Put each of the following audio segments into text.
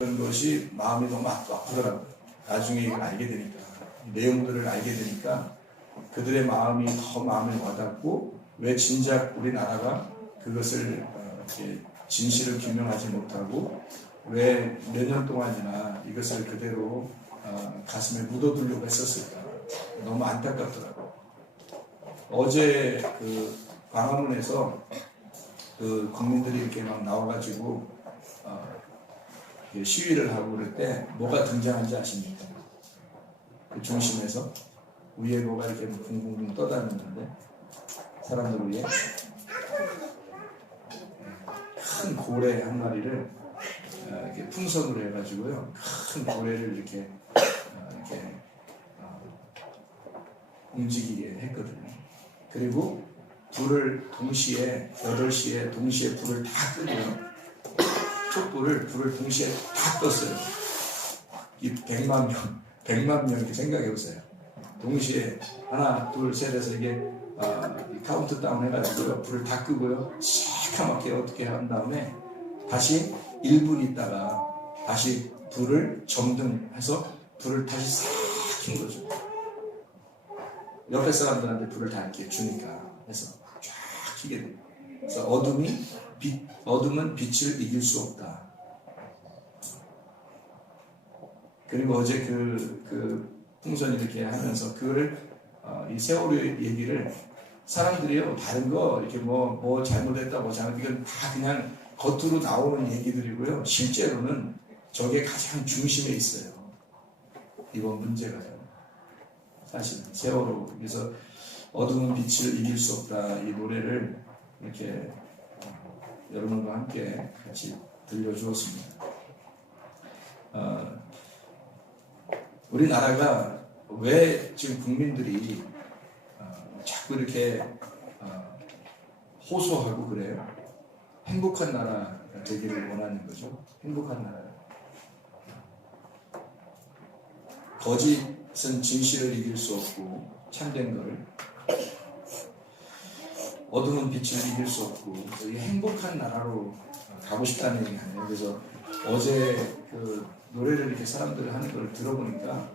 그런 것이 마음이 너무 아프더라고요. 나중에 이걸 알게 되니까, 내용들을 알게 되니까 그들의 마음이 더 마음에 와닿고, 왜 진작 우리나라가 그것을 이렇게 진실을 규명하지 못하고 왜 몇 년 동안이나 이것을 그대로 가슴에 묻어두려고 했었을까. 너무 안타깝더라고요. 어제 그 광화문에서 그 국민들이 이렇게 막 나와가지고 시위를 하고 그럴 때 뭐가 등장한지 아십니까? 그 중심에서 위에 뭐가 이렇게 붕붕붕 떠다니는데, 사람들 위에 큰 고래 한 마리를 이렇게 풍선으로 해가지고요, 큰 고래를 이렇게 움직이게 했거든요. 그리고 불을 동시에 8시에 동시에 불을 다 끄고요, 불을 동시에 다 껐어요. 이 100만 명 이렇게 생각해 보세요. 동시에 하나, 둘, 셋 해서 이게 카운트다운 해가지고요, 불을 다 끄고요, 시커멓게 어떻게 한 다음에 다시 1분 있다가 다시 불을 점등해서 불을 다시 싹 킨 거죠. 옆에 사람들한테 불을 다 이렇게 주니까 해서 쫙 켜게 돼요. 그래서 어둠은 빛을 이길 수 없다. 그리고 어제 그 풍선 이렇게 하면서 그거를 이 세월호 얘기를 사람들이요, 다른 거 이렇게 뭐 잘못했다 이건 다 그냥 겉으로 나오는 얘기들이고요, 실제로는 저게 가장 중심에 있어요. 이번 문제가요. 사실 세월호, 그래서 어둠은 빛을 이길 수 없다, 이 노래를 이렇게 여러분과 함께 같이 들려주었습니다. 우리나라가 왜 지금 국민들이 자꾸 이렇게 호소하고 그래요? 행복한 나라가 되기를 원하는 거죠. 행복한 나라. 거짓은 진실을 이길 수 없고, 참된 거를. 어둠은 빛을 이길 수 없고, 행복한 나라로 가고 싶다는 얘기 아니에요. 그래서 어제 그 노래를 이렇게 사람들이 하는 걸 들어보니까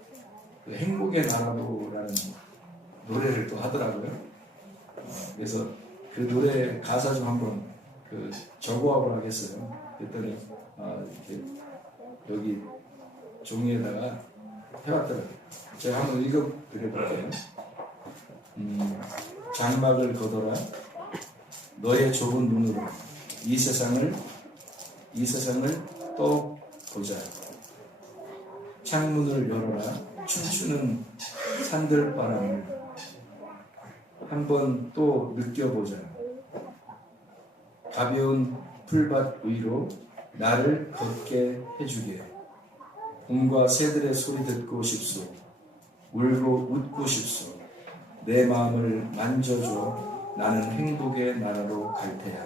그 행복의 나라로라는 노래를 또 하더라고요. 그래서 그 노래 가사 좀 한번 적어하고 하겠어요. 그랬더니 이렇게 여기 종이에다가 해왔더라고요. 제가 한번 읽어드려볼게요. 장막을 걷어라. 너의 좁은 눈으로 이 세상을 또 보자. 창문을 열어라. 춤추는 산들바람을 한번 또 느껴보자. 가벼운 풀밭 위로 나를 걷게 해주게. 곰과 새들의 소리 듣고 싶소. 울고 웃고 싶소. 내 마음을 만져줘. 나는 행복의 나라로 갈 테야.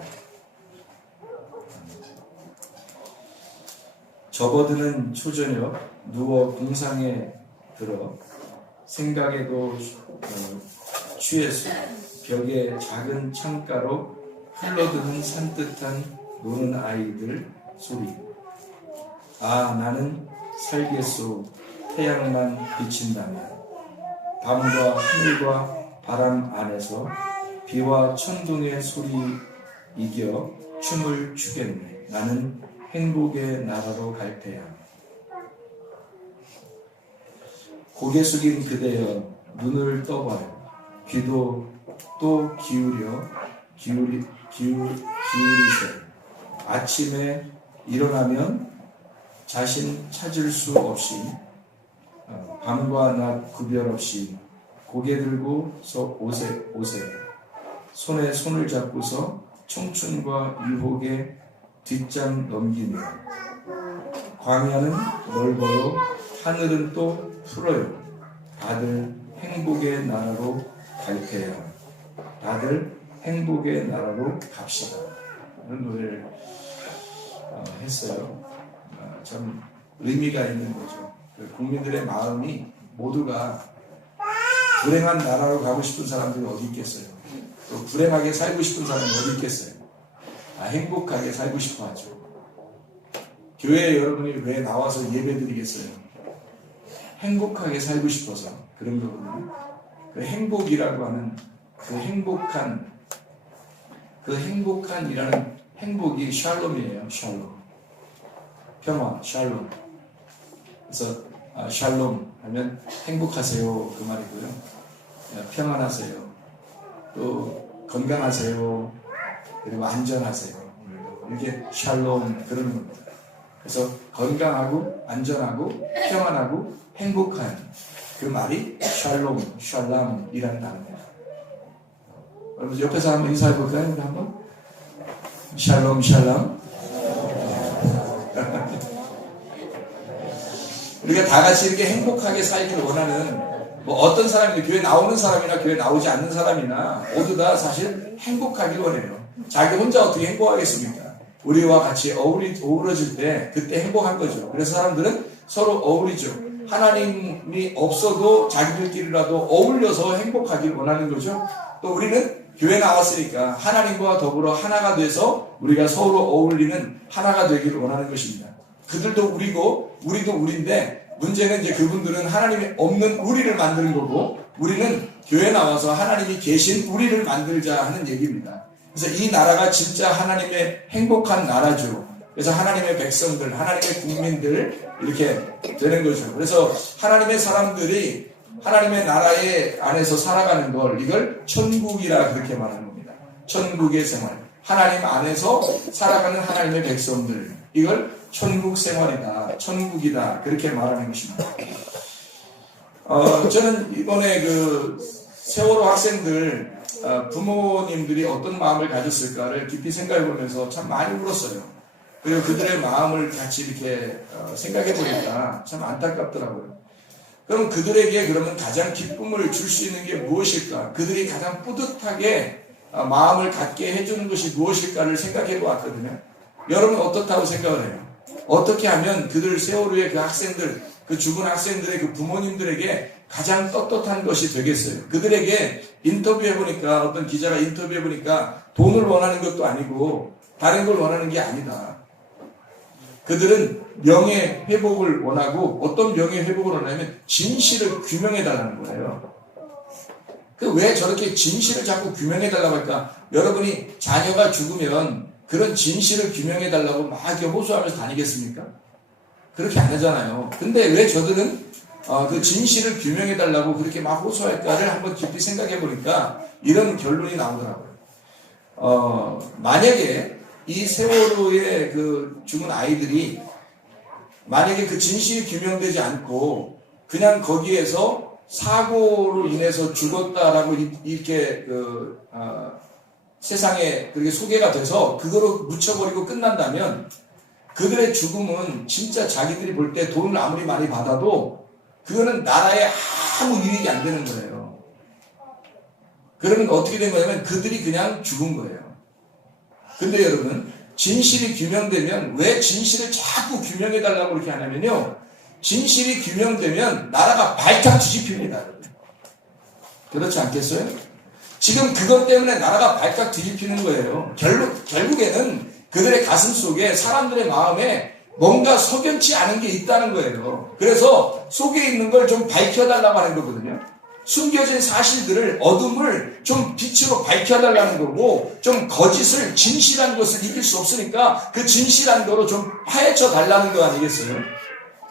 접어드는 초저녁 누워 궁상에 들어 생각에도 취했소. 벽에 작은 창가로 흘러드는 산뜻한 노는 아이들 소리. 아, 나는 살겠소. 태양만 비친다면. 밤과 하늘과 바람 안에서 비와 천둥의 소리 이겨 춤을 추겠네. 나는 행복의 나라로 갈 테야. 고개 숙인 그대여 눈을 떠봐요. 귀도 또 기울이세. 아침에 일어나면 자신 찾을 수 없이 밤과 낮 구별 없이 고개 들고서 오세. 손에 손을 잡고서 청춘과 유혹에 뒷잠 넘기며 광야는 넓어요. 하늘은 또 푸러요. 다들 행복의 나라로 갈 테야. 다들 행복의 나라로 갑시다. 이런 노래를 했어요. 참 의미가 있는 거죠. 국민들의 마음이 모두가 불행한 나라로 가고 싶은 사람들이 어디 있겠어요. 또 불행하게 살고 싶은 사람이 어디 있겠어요. 행복하게 살고 싶어 하죠. 교회에 여러분이 왜 나와서 예배드리겠어요? 행복하게 살고 싶어서 그런 거거든요. 그 행복이라고 하는 그 행복한이라는 행복이 샬롬이에요. 샬롬. 평화, 샬롬. 그래서 샬롬 하면 행복하세요 그 말이고요. 평안하세요. 또 건강하세요. 그리고 안전하세요. 이게 샬롬 그런 겁니다. 그래서 건강하고 안전하고 평안하고 행복한 그 말이 샬롬, 샬람이라는 단어입니다. 여러분 옆에서 한번 인사해 볼까요? 우리 한번 샬롬, 샬람. 우리가 다 같이 이렇게 행복하게 살기를 원하는 뭐 어떤 사람이 교회 나오는 사람이나 교회 나오지 않는 사람이나 모두 다 사실 행복하길 원해요. 자기 혼자 어떻게 행복하겠습니까? 우리와 같이 어우러질 때 그때 행복한 거죠. 그래서 사람들은 서로 어울리죠. 하나님이 없어도 자기들끼리라도 어울려서 행복하길 원하는 거죠. 또 우리는 교회 나왔으니까 하나님과 더불어 하나가 돼서 우리가 서로 어울리는 하나가 되기를 원하는 것입니다. 그들도 우리고 우리도 우리인데 문제는 이제 그분들은 하나님이 없는 우리를 만드는 거고 우리는 교회 나와서 하나님이 계신 우리를 만들자 하는 얘기입니다. 그래서 이 나라가 진짜 하나님의 행복한 나라죠. 그래서 하나님의 백성들, 하나님의 국민들 이렇게 되는 거죠. 그래서 하나님의 사람들이 하나님의 나라의 안에서 살아가는 걸 이걸 천국이라 그렇게 말하는 겁니다. 천국의 생활. 하나님 안에서 살아가는 하나님의 백성들 이걸 천국 생활이다. 천국이다. 그렇게 말하는 것입니다. 저는 이번에 그 세월호 학생들 부모님들이 어떤 마음을 가졌을까를 깊이 생각해 보면서 참 많이 울었어요. 그리고 그들의 마음을 같이 이렇게 생각해 보니까 참 안타깝더라고요. 그럼 그들에게 그러면 가장 기쁨을 줄 수 있는 게 무엇일까? 그들이 가장 뿌듯하게 마음을 갖게 해주는 것이 무엇일까를 생각해 보았거든요. 여러분 어떻다고 생각을 해요? 어떻게 하면 그들 세월호의 그 학생들, 그 죽은 학생들의 그 부모님들에게 가장 떳떳한 것이 되겠어요? 그들에게 인터뷰해보니까 어떤 기자가 인터뷰해보니까 돈을 원하는 것도 아니고 다른 걸 원하는 게 아니다. 그들은 명예회복을 원하고 어떤 명예회복을 원하냐면 진실을 규명해달라는 거예요. 왜 저렇게 진실을 자꾸 규명해달라고 할까? 여러분이 자녀가 죽으면 그런 진실을 규명해달라고 막 이렇게 호소하면서 다니겠습니까? 그렇게 안 하잖아요. 근데 왜 저들은 그 진실을 규명해달라고 그렇게 막 호소할까를 한번 깊이 생각해 보니까 이런 결론이 나오더라고요. 만약에 이 세월호의 그 죽은 아이들이 만약에 그 진실이 규명되지 않고 그냥 거기에서 사고로 인해서 죽었다라고 이렇게 세상에 그렇게 소개가 돼서 그거로 묻혀버리고 끝난다면 그들의 죽음은 진짜 자기들이 볼 때 돈을 아무리 많이 받아도 그거는 나라에 아무 이익이 안 되는 거예요. 그러면 어떻게 된 거냐면 그들이 그냥 죽은 거예요. 근데 여러분 진실이 규명되면 왜 진실을 자꾸 규명해달라고 그렇게 하냐면요. 진실이 규명되면 나라가 발칵 뒤집힙니다. 그렇지 않겠어요? 지금 그것 때문에 나라가 발칵 뒤집히는 거예요. 결국에는 그들의 가슴 속에 사람들의 마음에 뭔가 석연치 않은 게 있다는 거예요. 그래서 속에 있는 걸 좀 밝혀달라고 하는 거거든요. 숨겨진 사실들을 어둠을 좀 빛으로 밝혀달라는 거고 좀 거짓을 진실한 것을 이길 수 없으니까 그 진실한 거로 좀 파헤쳐 달라는 거 아니겠어요?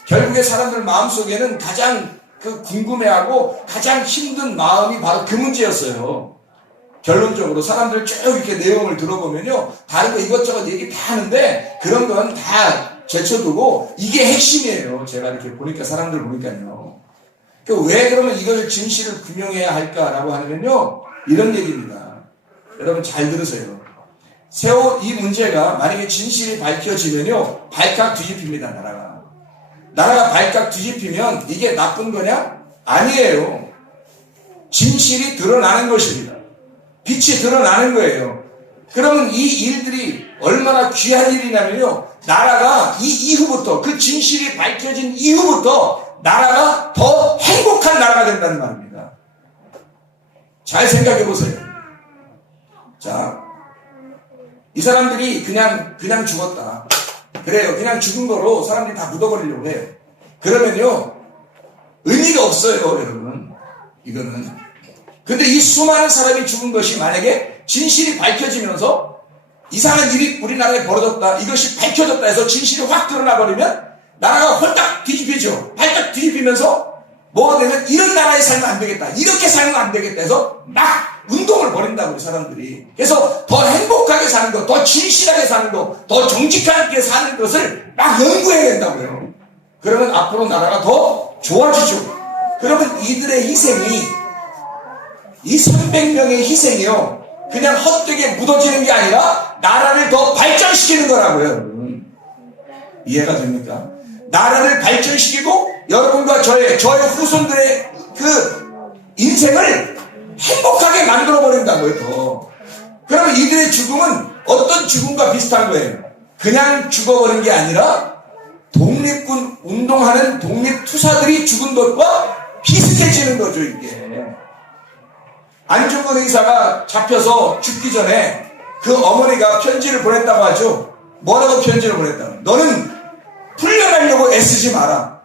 결국에 사람들 마음속에는 가장 궁금해하고 가장 힘든 마음이 바로 그 문제였어요. 결론적으로 사람들 쭉 이렇게 내용을 들어보면요. 다른 거 이것저것 얘기 다 하는데 그런 건 다 제쳐두고 이게 핵심이에요. 제가 이렇게 보니까 사람들 보니까요. 왜 그러면 이걸 진실을 규명해야 할까라고 하면요. 이런 얘기입니다. 여러분 잘 들으세요. 이 문제가 만약에 진실이 밝혀지면요. 발칵 뒤집힙니다. 나라가 발칵 뒤집히면 이게 나쁜 거냐? 아니에요. 진실이 드러나는 것입니다. 빛이 드러나는 거예요. 그러면 이 일들이 얼마나 귀한 일이냐면요. 나라가 이 이후부터 그 진실이 밝혀진 이후부터 나라가 더 행복한 나라가 된다는 말입니다. 잘 생각해 보세요. 자, 이 사람들이 그냥 죽었다. 그래요. 그냥 죽은 거로 사람들이 다 묻어버리려고 해요. 그러면요, 의미가 없어요, 여러분. 이거는. 근데 이 수많은 사람이 죽은 것이 만약에 진실이 밝혀지면서 이상한 일이 우리나라에 벌어졌다, 이것이 밝혀졌다 해서 진실이 확 드러나 버리면 나라가 홀딱 뒤집히죠. 발딱 뒤집히면서 뭐가 되면 이런 나라에 살면 안 되겠다, 이렇게 살면 안 되겠다 해서 막 운동을 벌인다고요, 사람들이. 그래서 더 행복하게 사는 것, 더 진실하게 사는 것, 더 정직하게 사는 것을 막 연구해야 된다고요. 그러면 앞으로 나라가 더 좋아지죠. 그러면 이들의 희생이, 이 300명의 희생이요, 그냥 헛되게 묻어지는 게 아니라 나라를 더 발전시키는 거라고요. 이해가 됩니까? 나라를 발전시키고 여러분과 저의 후손들의 그 인생을 행복하게 만들어 버린다고요. 더. 그러면 이들의 죽음은 어떤 죽음과 비슷한 거예요? 그냥 죽어버린 게 아니라 독립군 운동하는 독립투사들이 죽은 것과 비슷해지는 거죠, 이게. 안중근 의사가 잡혀서 죽기 전에 그 어머니가 편지를 보냈다고 하죠. 뭐라고 편지를 보냈다고? 너는 풀려나려고 애쓰지 마라.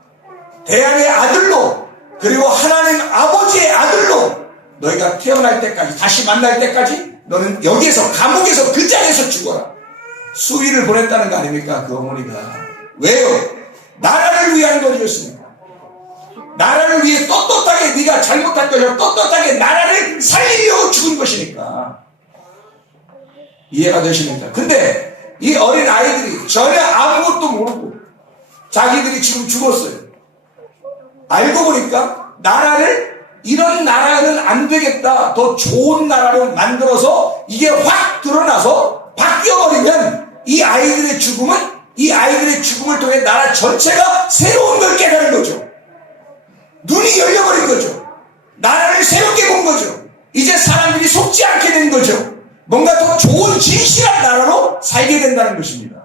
대한의 아들로, 그리고 하나님 아버지의 아들로 너희가 태어날 때까지, 다시 만날 때까지 너는 여기에서, 감옥에서, 그 자리에서 죽어라. 수위를 보냈다는 거 아닙니까? 그 어머니가. 왜요? 나라를 위한 것이었습니다. 나라를 위해 떳떳하게, 네가 잘못한 것이라 떳떳하게 나라를 살리려고 죽은 것이니까. 이해가 되십니까? 근데 이 어린 아이들이 전혀 아무것도 모르고 자기들이 지금 죽었어요. 알고 보니까 나라를, 이런 나라는 안 되겠다, 더 좋은 나라로 만들어서 이게 확 드러나서 바뀌어버리면 이 아이들의 죽음을 통해 나라 전체가 새로운 걸 깨달은 거죠. 눈이 열려버린 거죠. 나라를 새롭게 본 거죠. 이제 사람들이 속지 않게 된 거죠. 뭔가 더 좋은 진실한 나라로 살게 된다는 것입니다.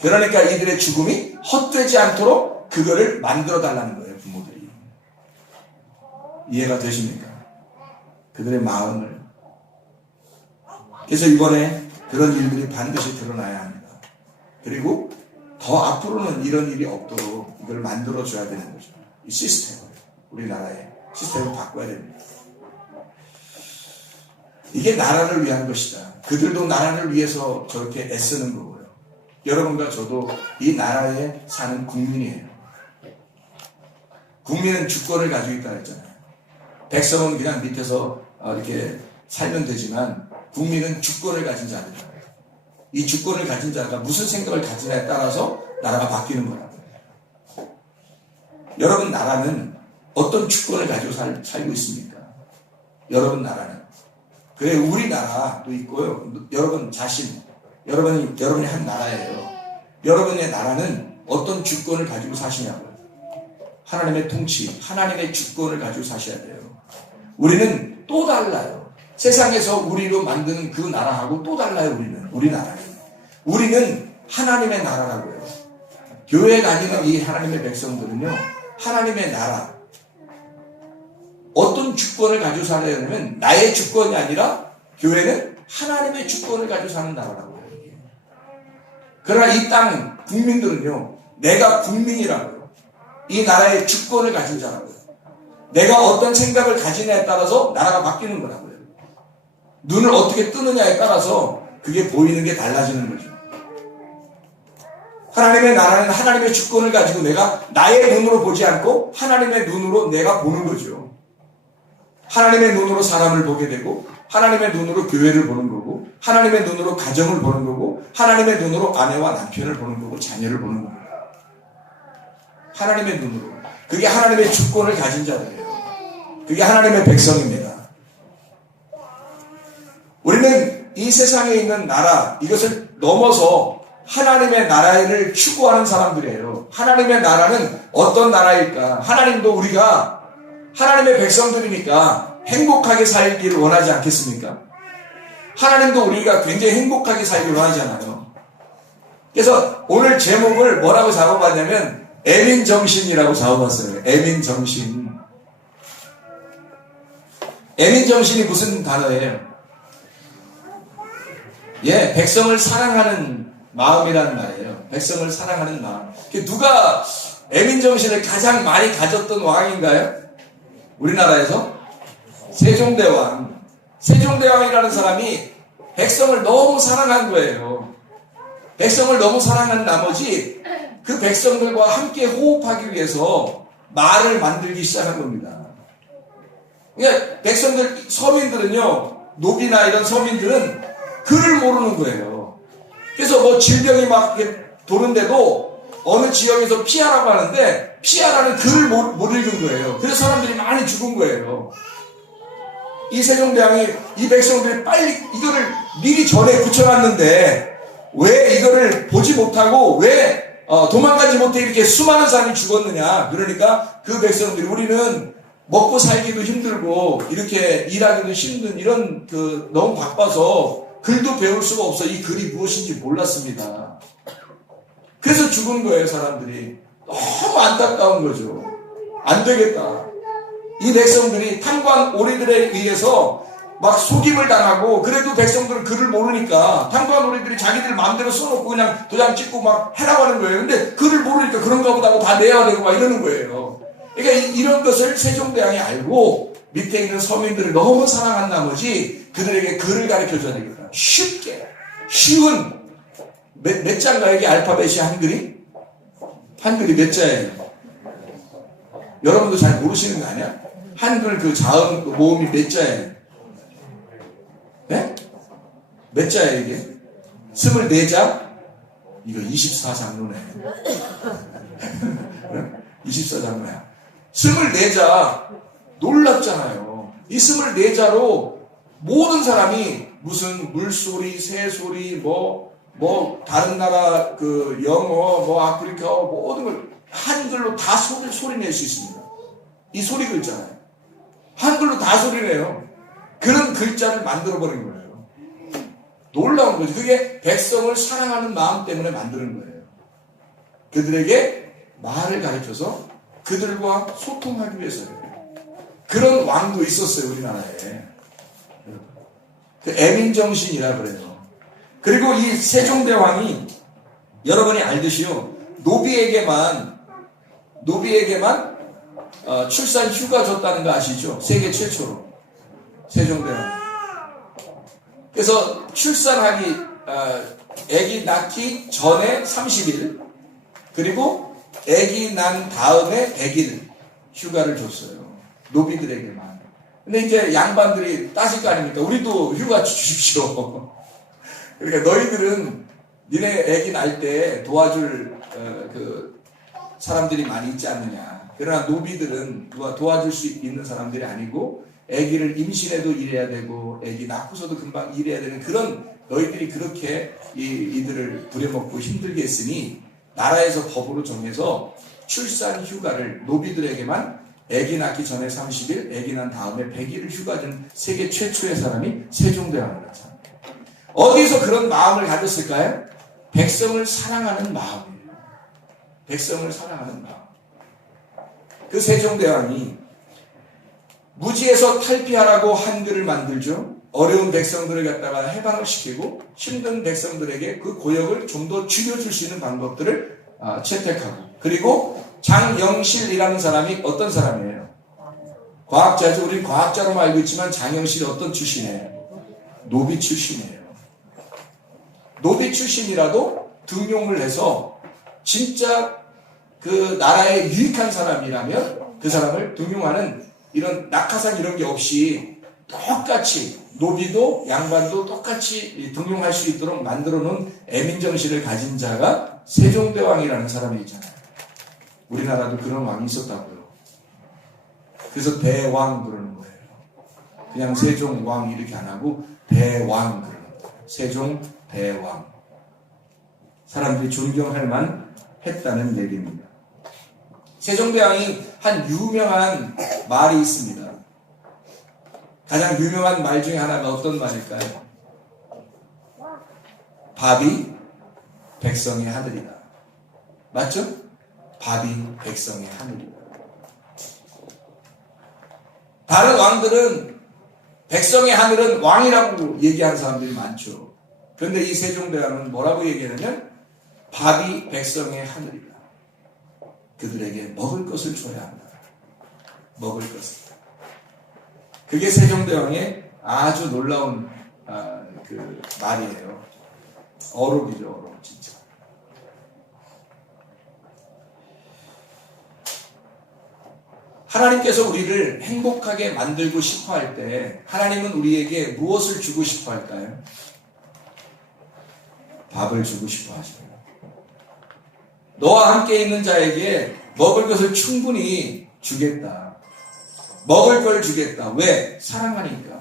그러니까 이들의 죽음이 헛되지 않도록 그거를 만들어 달라는 거예요, 부모들이. 이해가 되십니까? 그들의 마음을. 그래서 이번에 그런 일들이 반드시 드러나야 합니다. 그리고 더 앞으로는 이런 일이 없도록 이걸 만들어줘야 되는 거죠. 이 시스템을, 우리나라의 시스템을 바꿔야 됩니다. 이게 나라를 위한 것이다. 그들도 나라를 위해서 저렇게 애쓰는 거고요. 여러분과 저도 이 나라에 사는 국민이에요. 국민은 주권을 가지고 있다 했잖아요. 백성은 그냥 밑에서 이렇게 살면 되지만 국민은 주권을 가진 자들이에요. 이 주권을 가진 자가 무슨 생각을 가지냐에 따라서 나라가 바뀌는 거라고요. 여러분 나라는 어떤 주권을 가지고 살고 있습니까? 여러분 나라는. 그래, 우리나라도 있고요. 여러분 자신, 여러분이 한 나라예요. 여러분의 나라는 어떤 주권을 가지고 사시냐고요. 하나님의 통치, 하나님의 주권을 가지고 사셔야 돼요. 우리는 또 달라요. 세상에서 우리로 만드는 그 나라하고 또 달라요. 우리는 하나님의 나라라고요. 교회에 다니는 이 하나님의 백성들은요, 하나님의 나라, 어떤 주권을 가지고 살아야 하냐면 나의 주권이 아니라 교회는 하나님의 주권을 가지고 사는 나라라고요. 그러나 이 땅 국민들은요, 내가 국민이라고요. 이 나라의 주권을 가진 자라고요. 내가 어떤 생각을 가지냐에 따라서 나라가 바뀌는 거라고요. 눈을 어떻게 뜨느냐에 따라서 그게 보이는 게 달라지는 거죠. 하나님의 나라는 하나님의 주권을 가지고 내가 나의 눈으로 보지 않고 하나님의 눈으로 내가 보는 거죠. 하나님의 눈으로 사람을 보게 되고, 하나님의 눈으로 교회를 보는 거고, 하나님의 눈으로 가정을 보는 거고, 하나님의 눈으로 아내와 남편을 보는 거고, 자녀를 보는 겁니다. 하나님의 눈으로. 그게 하나님의 주권을 가진 자들이에요. 그게 하나님의 백성입니다. 우리는 이 세상에 있는 나라, 이것을 넘어서 하나님의 나라를 추구하는 사람들이에요. 하나님의 나라는 어떤 나라일까? 하나님도 우리가 하나님의 백성들이니까 행복하게 살기를 원하지 않겠습니까? 하나님도 우리가 굉장히 행복하게 살기를 원하잖아요. 그래서 오늘 제목을 뭐라고 잡아봤냐면 애민정신이라고 잡아봤어요. 애민정신. 애민정신이 무슨 단어예요? 예, 백성을 사랑하는 마음이라는 말이에요. 백성을 사랑하는 마음. 누가 애민정신을 가장 많이 가졌던 왕인가요? 우리나라에서? 세종대왕. 세종대왕이라는 사람이 백성을 너무 사랑한 거예요. 백성을 너무 사랑한 나머지 그 백성들과 함께 호흡하기 위해서 말을 만들기 시작한 겁니다. 그러니까 백성들, 서민들은요, 노비나 이런 서민들은 글을 모르는 거예요. 그래서 뭐 질병이 막 도는데도 어느 지역에서 피하라고 하는데 피하라는 글을 못 읽은 거예요. 그래서 사람들이 많이 죽은 거예요. 이 세종대왕이 이 백성들이 빨리 이거를 미리 전에 붙여놨는데 왜 이거를 보지 못하고 왜 도망가지 못해 이렇게 수많은 사람이 죽었느냐. 그러니까 그 백성들이 우리는 먹고 살기도 힘들고 이렇게 일하기도 힘든 이런 너무 바빠서 글도 배울 수가 없어. 이 글이 무엇인지 몰랐습니다. 그래서 죽은 거예요, 사람들이. 너무 안타까운 거죠. 안 되겠다. 이 백성들이 탐관 오리들에 의해서 막 속임을 당하고, 그래도 백성들은 글을 모르니까 탐관 오리들이 자기들 마음대로 써놓고 그냥 도장 찍고 막 해라고 하는 거예요. 근데 글을 모르니까 그런가 보다 하고 다 내야 되고 막 이러는 거예요. 그러니까 이런 것을 세종대왕이 알고 밑에 있는 서민들을 너무 사랑한 나머지 그들에게 글을 가르쳐 줘야 되겠다. 쉽게, 쉬운, 몇 자인가 이게 알파벳이 한글이? 한글이 몇 자예요? 여러분도 잘 모르시는 거 아니야? 한글 그 자음 모음이 몇 자예요? 네? 몇 자예요 이게? 24자? 이거 24장로네. 24장로야. 24자 놀랍잖아요. 이 24자로 모든 사람이 무슨 물소리, 새소리, 뭐 다른 나라 영어, 아프리카 모든 걸 한글로 다 소리 낼 수 있습니다. 이 소리 글자예요. 한글로 다 소리 내요. 그런 글자를 만들어 버린 거예요. 놀라운 거죠. 그게 백성을 사랑하는 마음 때문에 만드는 거예요. 그들에게 말을 가르쳐서 그들과 소통하기 위해서요. 그런 왕도 있었어요, 우리나라에. 그 애민정신이라 그래요. 그리고 이 세종대왕이 여러분이 알듯이요, 노비에게만 출산 휴가 줬다는 거 아시죠? 세계 최초로. 세종대왕. 그래서 출산하기, 아기 낳기 전에 30일, 그리고 아기 난 다음에 100일 휴가를 줬어요. 노비들에게만. 근데 이제 양반들이 따질 거 아닙니까? 우리도 휴가 주십시오. 그러니까 너희들은 니네 아기 낳을 때 도와줄 사람들이 많이 있지 않느냐. 그러나 노비들은 누가 도와줄 수 있는 사람들이 아니고 아기를 임신해도 일해야 되고 아기 낳고서도 금방 일해야 되는 그런, 너희들이 그렇게 이들을 부려먹고 힘들게 했으니 나라에서 법으로 정해서 출산 휴가를 노비들에게만 아기 낳기 전에 30일, 아기 난 다음에 100일을 휴가 준 세계 최초의 사람이 세종대왕이었죠. 어디서 그런 마음을 가졌을까요? 백성을 사랑하는 마음이에요. 백성을 사랑하는 마음. 그 세종대왕이 무지에서 탈피하라고 한글을 만들죠. 어려운 백성들을 갖다가 해방을 시키고 힘든 백성들에게 그 고역을 좀 더 줄여줄 수 있는 방법들을 채택하고, 그리고 장영실이라는 사람이 어떤 사람이에요? 과학자죠. 우리 과학자로 알고 있지만 장영실이 어떤 출신이에요? 노비 출신이에요. 노비 출신이라도 등용을 해서 진짜 그 나라에 유익한 사람이라면 그 사람을 등용하는 이런 낙하산 이런 게 없이 똑같이 노비도 양반도 똑같이 등용할 수 있도록 만들어 놓은 애민정신을 가진 자가 세종대왕이라는 사람이 있잖아요. 우리나라도 그런 왕이 있었다고요. 그래서 대왕 그러는 거예요. 그냥 세종왕 이렇게 안 하고 대왕 그러는 거예요. 세종대왕. 사람들이 존경할 만 했다는 얘기입니다. 세종대왕이 한 유명한 말이 있습니다. 가장 유명한 말 중에 하나가 어떤 말일까요? 밥이 백성의 하늘이다. 맞죠? 밥이 백성의 하늘이다. 다른 왕들은 백성의 하늘은 왕이라고 얘기하는 사람들이 많죠. 그런데 이 세종대왕은 뭐라고 얘기하냐면 밥이 백성의 하늘이다. 그들에게 먹을 것을 줘야 한다. 먹을 것을. 그게 세종대왕의 아주 놀라운 그 말이에요. 어록이죠, 어록 진짜. 하나님께서 우리를 행복하게 만들고 싶어 할 때 하나님은 우리에게 무엇을 주고 싶어 할까요? 밥을 주고 싶어 하십니다. 너와 함께 있는 자에게 먹을 것을 충분히 주겠다. 먹을 걸 주겠다. 왜? 사랑하니까.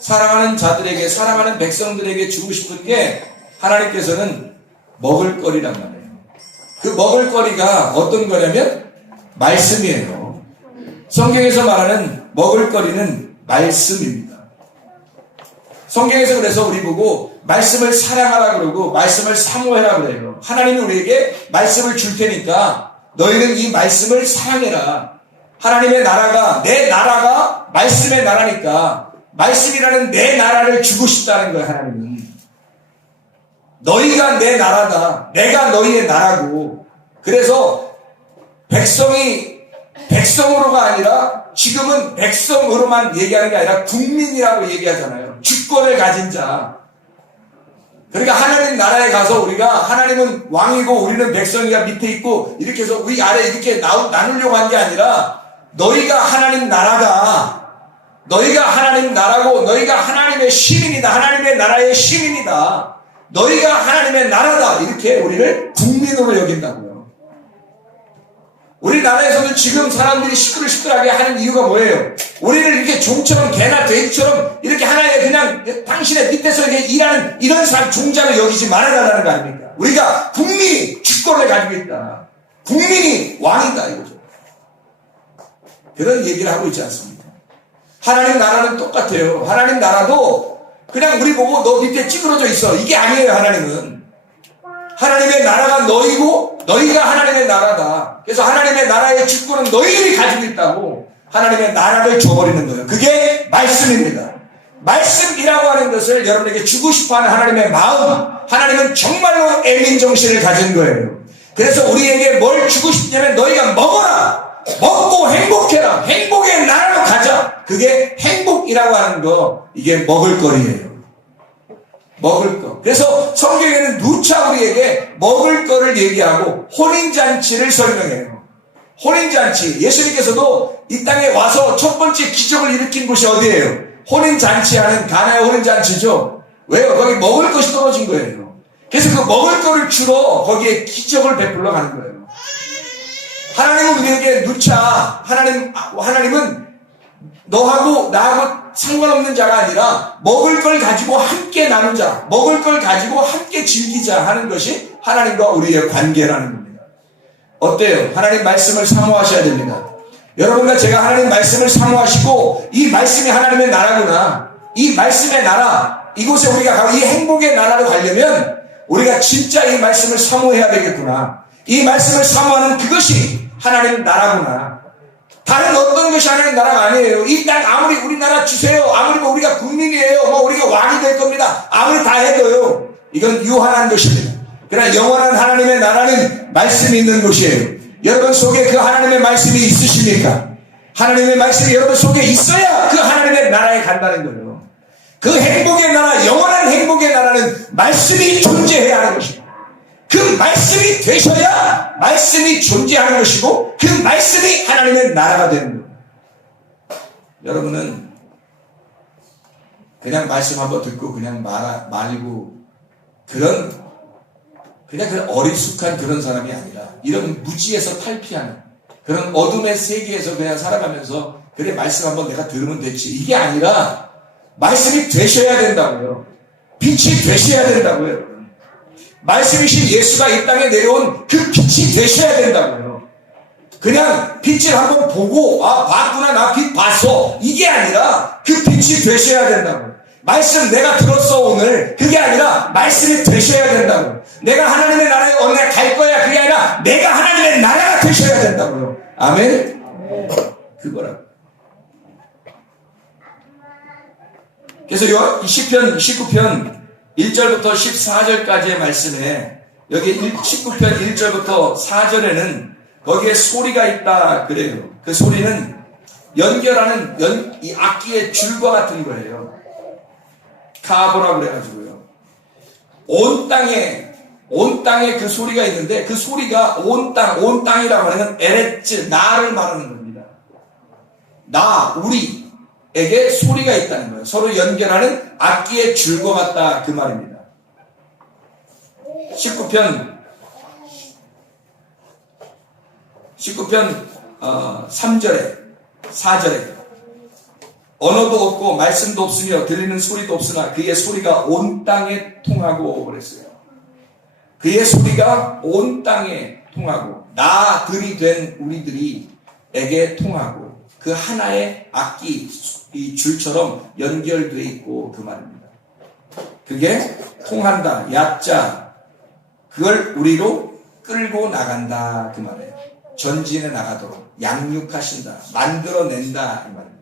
사랑하는 자들에게, 사랑하는 백성들에게 주고 싶은 게 하나님께서는 먹을 거리란 말이에요. 그 먹을 거리가 어떤 거냐면 말씀이에요. 성경에서 말하는 먹을 거리는 말씀입니다. 성경에서 그래서 우리 보고 말씀을 사랑하라 그러고 말씀을 사모해라 그래요. 하나님이 우리에게 말씀을 줄 테니까 너희는 이 말씀을 사랑해라. 하나님의 나라가, 내 나라가 말씀의 나라니까 말씀이라는 내 나라를 주고 싶다는 거예요. 하나님은. 너희가 내 나라다. 내가 너희의 나라고. 그래서 백성이 백성으로가 아니라 지금은 백성으로만 얘기하는 게 아니라 국민이라고 얘기하잖아요. 주권을 가진 자. 그러니까 하나님 나라에 가서 우리가 하나님은 왕이고 우리는 백성이가 밑에 있고 이렇게 해서 위아래 이렇게 나누려고 한 게 아니라 너희가 하나님 나라다. 너희가 하나님 나라고 너희가 하나님의 시민이다. 하나님의 나라의 시민이다. 너희가 하나님의 나라다. 이렇게 우리를 국민으로 여긴다고요. 우리나라에서도 지금 사람들이 시끌시끌하게 하는 이유가 뭐예요? 우리를 이렇게 종처럼 개나 돼지처럼 이렇게 하나의 그냥 당신의 밑에서 이렇게 일하는 이런 사람 종자로 여기지 말아달라는 거 아닙니까? 우리가 국민이 주권을 가지고 있다. 국민이 왕이다 이거죠. 그런 얘기를 하고 있지 않습니까? 하나님 나라는 똑같아요. 하나님 나라도 그냥 우리 보고 너 밑에 찌그러져 있어. 이게 아니에요. 하나님은. 하나님의 나라가 너희고 너희가 하나님의 나라다. 그래서 하나님의 나라의 주권은 너희들이 가지고 있다고 하나님의 나라를 줘버리는 거예요. 그게 말씀입니다. 말씀이라고 하는 것을 여러분에게 주고 싶어하는 하나님의 마음, 하나님은 정말로 애민정신을 가진 거예요. 그래서 우리에게 뭘 주고 싶냐면 너희가 먹어라. 먹고 행복해라. 행복의 나라로 가자. 그게 행복이라고 하는 거, 이게 먹을 거리예요. 먹을 거. 그래서 성경에는 누차 우리에게 먹을 거를 얘기하고 혼인잔치를 설명해요. 혼인잔치. 예수님께서도 이 땅에 와서 첫 번째 기적을 일으킨 곳이 어디예요? 혼인잔치하는 가나의 혼인잔치죠. 왜요? 거기 먹을 것이 떨어진 거예요. 그래서 그 먹을 거를 주러 거기에 기적을 베풀러 가는 거예요. 하나님은 우리에게 누차 하나님은 너하고 나하고 상관없는 자가 아니라 먹을 걸 가지고 함께 나누자, 먹을 걸 가지고 함께 즐기자 하는 것이 하나님과 우리의 관계라는 겁니다. 어때요? 하나님 말씀을 사모하셔야 됩니다. 여러분과 제가 하나님 말씀을 사모하시고 이 말씀이 하나님의 나라구나, 이 말씀의 나라, 이곳에 우리가 가고 이 행복의 나라로 가려면 우리가 진짜 이 말씀을 사모해야 되겠구나. 이 말씀을 사모하는 그것이 하나님 나라구나. 다른 어떤 것이 하나님 나라가 아니에요. 이 땅 아무리 우리나라 주세요. 아무리 뭐 우리가 국민이에요. 뭐 우리가 왕이 될 겁니다. 아무리 다 해도요. 이건 유한한 것입니다. 그러나 영원한 하나님의 나라는 말씀이 있는 곳이에요. 여러분 속에 그 하나님의 말씀이 있으십니까? 하나님의 말씀이 여러분 속에 있어야 그 하나님의 나라에 간다는 거예요. 그 행복의 나라, 영원한 행복의 나라는 말씀이 존재해야 하는 것입니다. 그 말씀이 되셔야 말씀이 존재하는 것이고 그 말씀이 하나님의 나라가 되는 거예요. 여러분은 그냥 말씀 한번 듣고 그냥 말고 그런 어리숙한 그런 사람이 아니라 이런 무지에서 탈피하는 그런 어둠의 세계에서 그냥 살아가면서 그래 말씀 한번 내가 들으면 됐지 이게 아니라 말씀이 되셔야 된다고요. 빛이 되셔야 된다고요. 말씀이신 예수가 이 땅에 내려온 그 빛이 되셔야 된다고요. 그냥 빛을 한번 보고 봤구나 나 빛 봤어 이게 아니라 그 빛이 되셔야 된다고요. 말씀 내가 들었어 오늘 그게 아니라 말씀이 되셔야 된다고요. 내가 하나님의 나라에 어느 날 갈 거야 그게 아니라 내가 하나님의 나라가 되셔야 된다고요. 아멘? 그거라고. 그래서 시편 19편 1절부터 14절까지의 말씀에 여기 19편 1절부터 4절에는 거기에 소리가 있다 그래요. 그 소리는 연결하는 이 악기의 줄과 같은 거예요. 카보라 그래가지고요. 온 땅에 그 소리가 있는데 그 소리가 온 땅이라고 하는 에레츠, 나를 말하는 겁니다. 우리에게 소리가 있다는 거예요. 서로 연결하는 악기의 줄과 같다 그 말입니다. 19편 3절에 4절에 언어도 없고 말씀도 없으며 들리는 소리도 없으나 그의 소리가 온 땅에 통하고 그랬어요. 그의 소리가 온 땅에 통하고 나들이 된 우리들이에게 통하고 그 하나의 악기 이 줄처럼 연결되어 있고 그 말입니다. 그게 통한다, 얕자 그걸 우리로 끌고 나간다 그 말이에요. 전진해 나가도록 양육하신다, 만들어낸다 이 말입니다.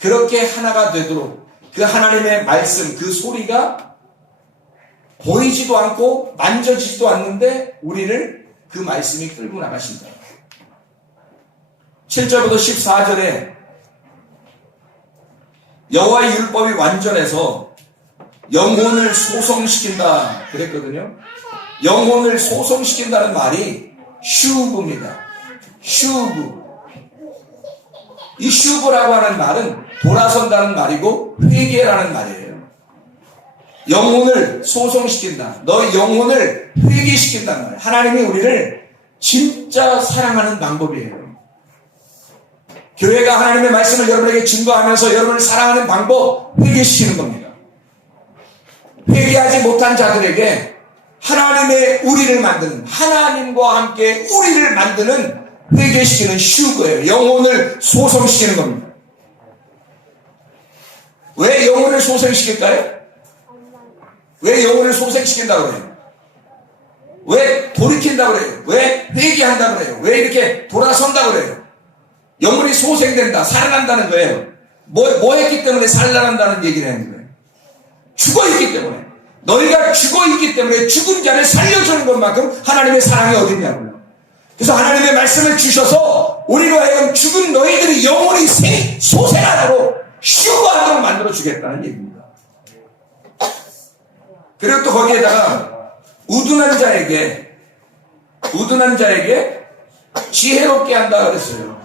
그렇게 하나가 되도록 그 하나님의 말씀, 그 소리가 보이지도 않고 만져지지도 않는데 우리를 그 말씀이 끌고 나가신다. 7절부터 14절에 여호와의 율법이 완전해서 영혼을 소성시킨다 그랬거든요. 영혼을 소성시킨다는 말이 슈브입니다. 슈브. 이 슈브라고 하는 말은 돌아선다는 말이고 회개라는 말이에요. 영혼을 소성시킨다. 너 영혼을 회개시킨다는 말. 하나님이 우리를 진짜 사랑하는 방법이에요. 교회가 하나님의 말씀을 여러분에게 증거하면서 여러분을 사랑하는 방법 회개시키는 겁니다. 회개하지 못한 자들에게 하나님의 우리를 만드는, 하나님과 함께 우리를 만드는 회개시키는 슈거예요. 영혼을 소성시키는 겁니다. 왜 영혼을 소생시킬까요? 왜 영혼을 소생시킨다고 그래요? 왜 돌이킨다고 그래요? 왜 회개한다고 그래요? 왜 이렇게 돌아선다고 그래요? 영혼이 소생된다, 살아난다는 거예요. 뭐 했기 때문에 살아난다는 얘기를 하는 거예요? 죽어있기 때문에. 너희가 죽어있기 때문에 죽은 자를 살려주는 것만큼 하나님의 사랑이 어딨냐고요. 그래서 하나님의 말씀을 주셔서 우리로 하여금 죽은 너희들이 영혼이 소생하도록 휴거하도록 만들어주겠다는 얘기입니다. 그리고 또 거기에다가 우둔한 자에게 지혜롭게 한다 그랬어요.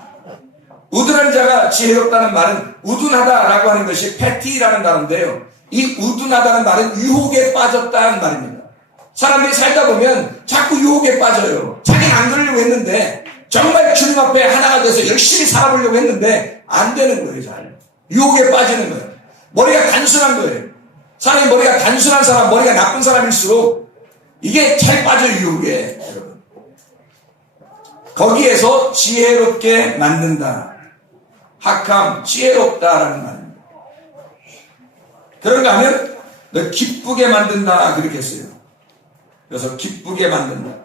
우둔한 자가 지혜롭다는 말은 우둔하다라고 하는 것이 패티라는 단어인데요. 이 우둔하다는 말은 유혹에 빠졌다는 말입니다. 사람들이 살다 보면 자꾸 유혹에 빠져요. 자기는 안 그러려고 했는데 정말 주님 앞에 하나가 돼서 열심히 살아보려고 했는데 안 되는 거예요. 잘 유혹에 빠지는 거예요. 머리가 단순한 거예요. 사람이 머리가 단순한 사람, 머리가 나쁜 사람일수록 이게 잘 빠져요. 유혹에. 여러분. 거기에서 지혜롭게 만든다. 학함, 지혜롭다라는 말입니다. 그런가 하면 너 기쁘게 만든다 그렇게 했어요. 그래서 기쁘게 만든다.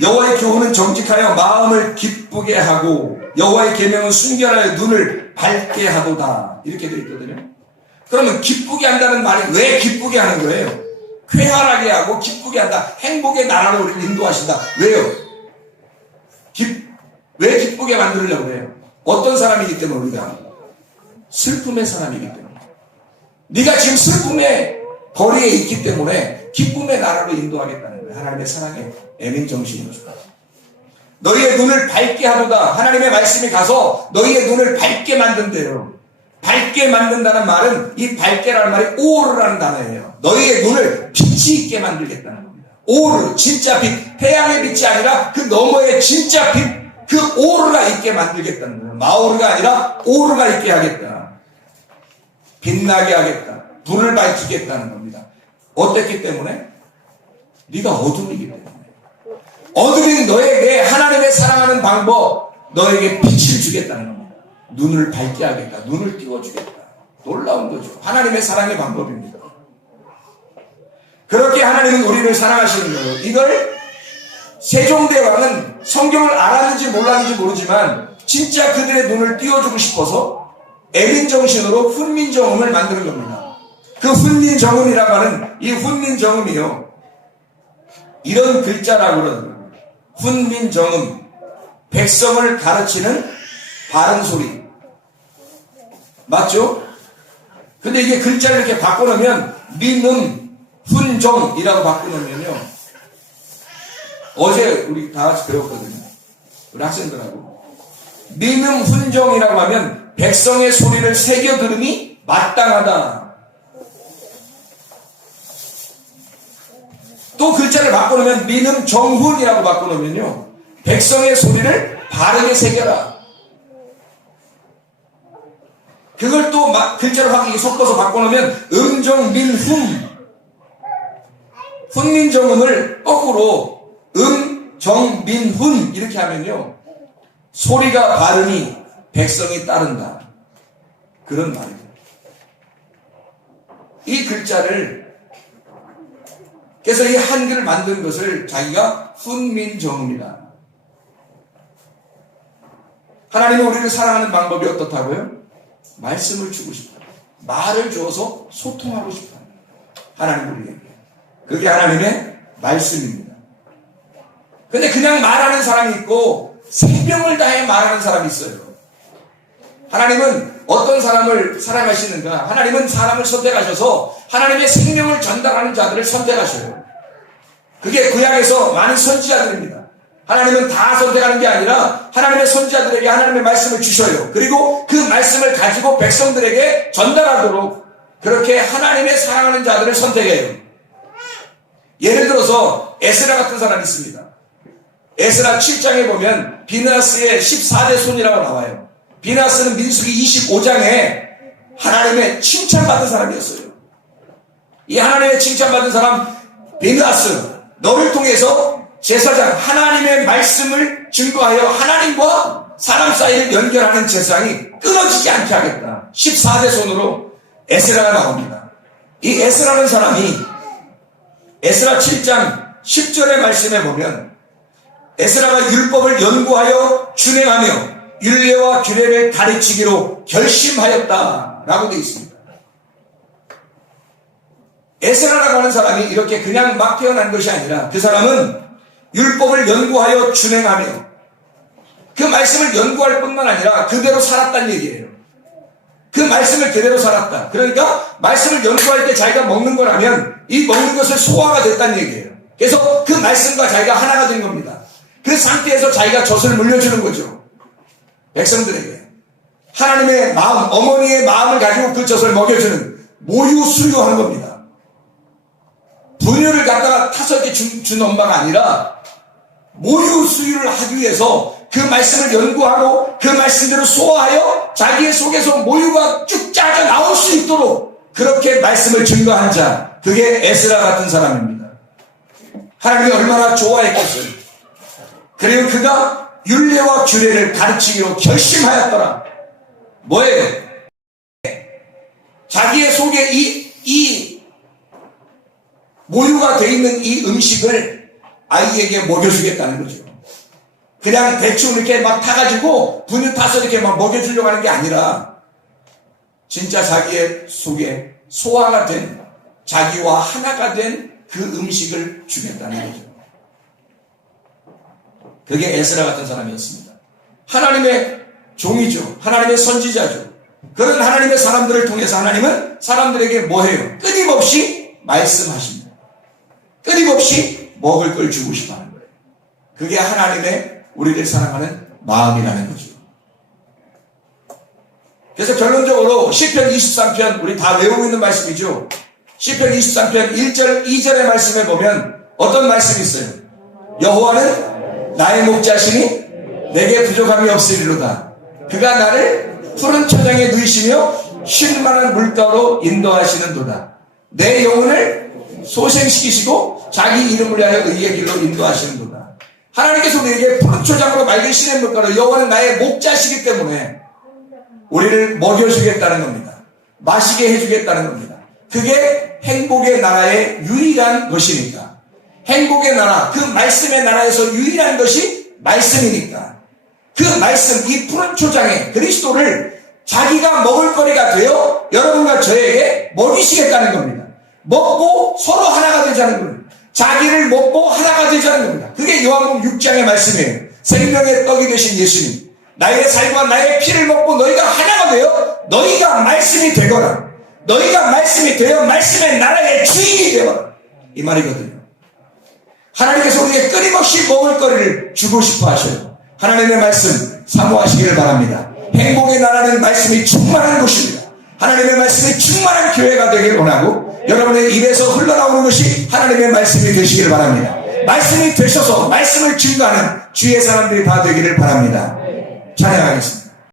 여호와의 교훈은 정직하여 마음을 기쁘게 하고 여호와의 계명은 순결하여 눈을 밝게 하도다 이렇게 되어 있거든요. 그러면 기쁘게 한다는 말이 왜 기쁘게 하는 거예요? 쾌활하게 하고 기쁘게 한다. 행복의 나라로 우리를 인도하신다. 왜요? 왜 기쁘게 만들려고 해요? 어떤 사람이기 때문에 우리가 슬픔의 사람이기 때문에 네가 지금 슬픔의 거리에 있기 때문에 기쁨의 나라로 인도하겠다는 거예요. 하나님의 사랑의 애민정신으로. 너희의 눈을 밝게 하도다. 하나님의 말씀이 가서 너희의 눈을 밝게 만든대요. 밝게 만든다는 말은 이 밝게라는 말이 오르라는 단어예요. 너희의 눈을 빛이 있게 만들겠다는 겁니다. 오르, 진짜 빛. 태양의 빛이 아니라 그 너머의 진짜 빛. 그 오르가 있게 만들겠다는 거예요. 마오르가 아니라 오르가 있게 하겠다. 빛나게 하겠다. 불을 밝히겠다는 겁니다. 어땠기 때문에? 네가 어둠이기 때문에. 어둠인 너에게 하나님의 사랑하는 방법, 너에게 빛을 주겠다는 겁니다. 눈을 밝게 하겠다. 눈을 띄워주겠다. 놀라운 거죠. 하나님의 사랑의 방법입니다. 그렇게 하나님은 우리를 사랑하시는 거예요. 이걸 세종대왕은 성경을 알았는지 몰랐는지 모르지만 진짜 그들의 눈을 띄워주고 싶어서 애민정신으로 훈민정음을 만드는 겁니다. 그 훈민정음이라고 하는 이 훈민정음이요, 이런 글자라고 그러더라고요. 훈민정음, 백성을 가르치는 바른 소리. 맞죠? 근데 이게 글자를 이렇게 바꿔놓으면 민음 훈정이라고 바꿔놓으면요, 어제 우리 다 같이 배웠거든요. 우리 학생들하고. 민음 훈정이라고 하면 백성의 소리를 새겨 들음이 마땅하다. 또 글자를 바꿔놓으면 민음 정훈이라고 바꿔놓으면요, 백성의 소리를 바르게 새겨라. 그걸 또 글자로 섞어서 바꿔놓으면 음정민훈, 훈민정음을 거꾸로 음정민훈 이렇게 하면요, 소리가 바르니 백성이 따른다. 그런 말이에요. 이 글자를, 그래서 이 한글을 만든 것을 자기가 훈민정음이다. 하나님은 우리를 사랑하는 방법이 어떻다고요? 말씀을 주고 싶어요. 말을 주어서 소통하고 싶어요. 하나님 우리에게. 그게 하나님의 말씀입니다. 근데 그냥 말하는 사람이 있고 생명을 다해 말하는 사람이 있어요. 하나님은 어떤 사람을 사랑하시는가? 하나님은 사람을 선택하셔서 하나님의 생명을 전달하는 자들을 선택하셔요. 그게 구약에서 많은 선지자들입니다. 하나님은 다 선택하는 게 아니라 하나님의 선지자들에게 하나님의 말씀을 주셔요. 그리고 그 말씀을 가지고 백성들에게 전달하도록 그렇게 하나님의 사랑하는 자들을 선택해요. 예를 들어서 에스라 같은 사람이 있습니다. 에스라 7장에 보면 비느하스의 14대 손이라고 나와요. 비느하스는 민수기 25장에 하나님의 칭찬받은 사람이었어요. 이 하나님의 칭찬받은 사람 비느하스, 너를 통해서 제사장, 하나님의 말씀을 증거하여 하나님과 사람 사이를 연결하는 제사장이 끊어지지 않게 하겠다. 14대 손으로 에스라가 나옵니다. 이 에스라는 사람이 에스라 7장 10절의 말씀에 보면 에스라가 율법을 연구하여 준행하며 율례와 규례를 가르치기로 결심하였다라고 되어 있습니다. 에스라라고 하는 사람이 이렇게 그냥 막 태어난 것이 아니라 그 사람은 율법을 연구하여 준행하며 그 말씀을 연구할 뿐만 아니라 그대로 살았다는 얘기예요. 그 말씀을 그대로 살았다. 그러니까 말씀을 연구할 때 자기가 먹는 거라면 이 먹는 것을 소화가 됐다는 얘기예요. 그래서 그 말씀과 자기가 하나가 된 겁니다. 그 상태에서 자기가 젖을 물려주는 거죠. 백성들에게. 하나님의 마음, 어머니의 마음을 가지고 그 젖을 먹여주는 모유 수유하는 겁니다. 분유를 갖다가 타서 이렇게 준 엄마가 아니라 모유 수유를 하기 위해서 그 말씀을 연구하고 그 말씀대로 소화하여 자기의 속에서 모유가 쭉 짜져 나올 수 있도록 그렇게 말씀을 증거한 자, 그게 에스라 같은 사람입니다. 하나님이 얼마나 좋아했겠어요. 그리고 그가 율례와 규례를 가르치기로 결심하였더라. 뭐예요? 자기의 속에 이 모유가 되어 있는 이 음식을 아이에게 먹여주겠다는 거죠. 그냥 대충 이렇게 막 타가지고 분유 타서 이렇게 막 먹여주려고 하는 게 아니라 진짜 자기의 속에 소화가 된, 자기와 하나가 된 그 음식을 주겠다는 거죠. 그게 에스라 같은 사람이었습니다. 하나님의 종이죠. 하나님의 선지자죠. 그런 하나님의 사람들을 통해서 하나님은 사람들에게 뭐 해요? 끊임없이 말씀하십니다. 끊임없이 먹을 걸 주고 싶어 하는 거예요. 그게 하나님의 우리들 사랑하는 마음이라는 거죠. 그래서 결론적으로 시편 23편 우리 다 외우고 있는 말씀이죠. 시편 23편 1절 2절의 말씀에 보면 어떤 말씀이 있어요? 여호와는 나의 목자시니 내게 부족함이 없으리로다. 그가 나를 푸른 초장에 누이시며 쉴 만한 물가로 인도하시는도다. 내 영혼을 소생시키시고 자기 이름을 위하여 의의 길로 인도하시는도다. 하나님께서 우리에게 푸른 초장으로 맑은 시냇 물가로, 여호와는 나의 목자시기 때문에 우리를 먹여주겠다는 겁니다. 마시게 해주겠다는 겁니다. 그게 행복의 나라의 유일한 것이니까. 행복의 나라, 그 말씀의 나라에서 유일한 것이 말씀이니까. 그 말씀, 이 푸른 초장에 그리스도를 자기가 먹을거리가 되어 여러분과 저에게 먹이시겠다는 겁니다. 먹고 서로 하나가 되자는 겁니다. 자기를 먹고 하나가 되자는 겁니다. 그게 요한복음 6장의 말씀이에요. 생명의 떡이 되신 예수님, 나의 살과 나의 피를 먹고 너희가 하나가 되어 너희가 말씀이 되거나, 너희가 말씀이 되어 말씀의 나라의 주인이 되거나, 이 말이거든요. 하나님께서 우리에게 끊임없이 먹을거리를 주고 싶어 하셔요. 하나님의 말씀 사모하시기를 바랍니다. 행복의 나라는 말씀이 충만한 곳입니다. 하나님의 말씀이 충만한 교회가 되길 원하고, 여러분의 입에서 흘러나오는 것이 하나님의 말씀이 되시길 바랍니다. 말씀이 되셔서 말씀을 증거하는 주의 사람들이 다 되기를 바랍니다. 찬양하겠습니다.